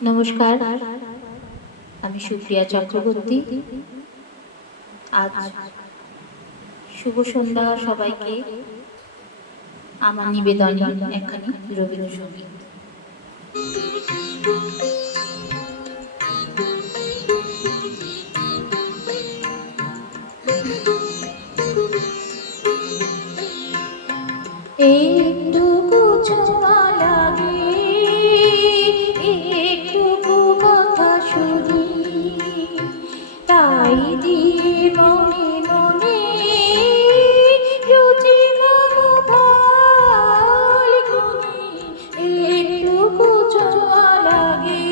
নমস্কার, আমি সুপ্রিয়া চক্রবর্তী। আজ শুভ সন্ধ্যা সবাইকে। আমার নিবেদন একখানি রবীন্দ্রসঙ্গীত। একটুকু ছোঁয়া লাগে, একটুকু কথা শুনি, তাই দিয়ে মনে মনে রুচি মনোভাল গুনি। একটুকু ছোঁয়া লাগে,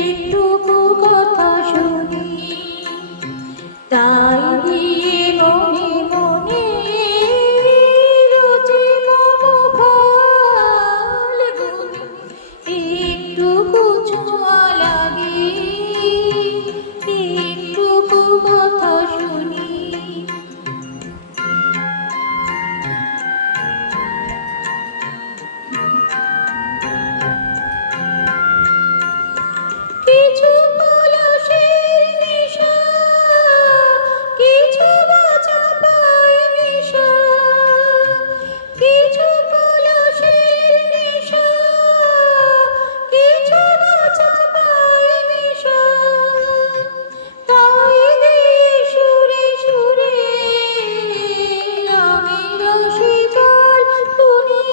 একটুকু কথা শুনি, তাই দিয়ে মনে মনে রুচি মনোভাল গুনি। একটুকু ছোঁয়া লাগে, একটুকু কথা শুনি। কিছু পলাশের নেশা, কিছু বা চাঁপার নেশা, কিছু পলাশের নেশা, কিছু বা চাঁপার নেশা, তাই দিয়ে সুরে সুরে আমি রসে জল বুনি,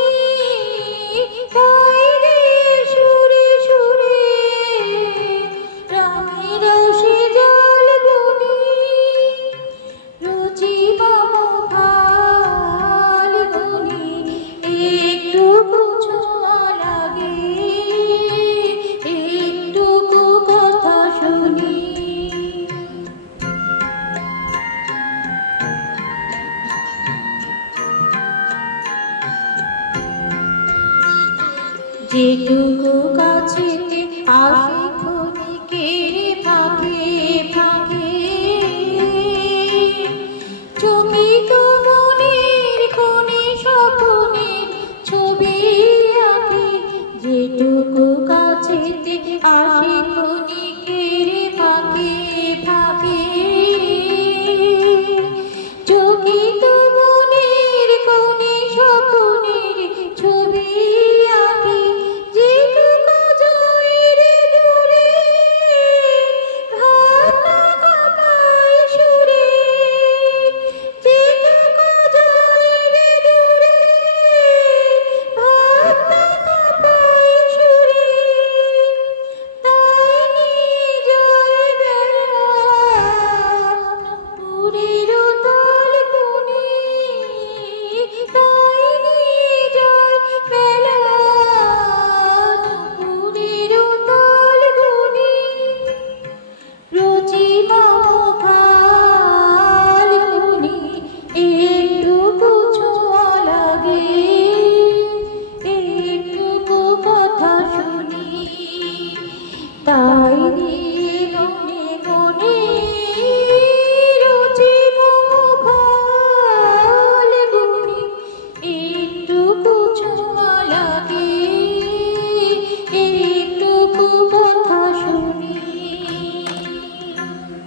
তাই দিয়ে সুরে সুরে আমি রসে জল বুনি। রুচি মনোভাল গুনি, একটুকু ছোঁয়া লাগে, একটুকু কথা শুনি। যেটুকু কাছেতে আসে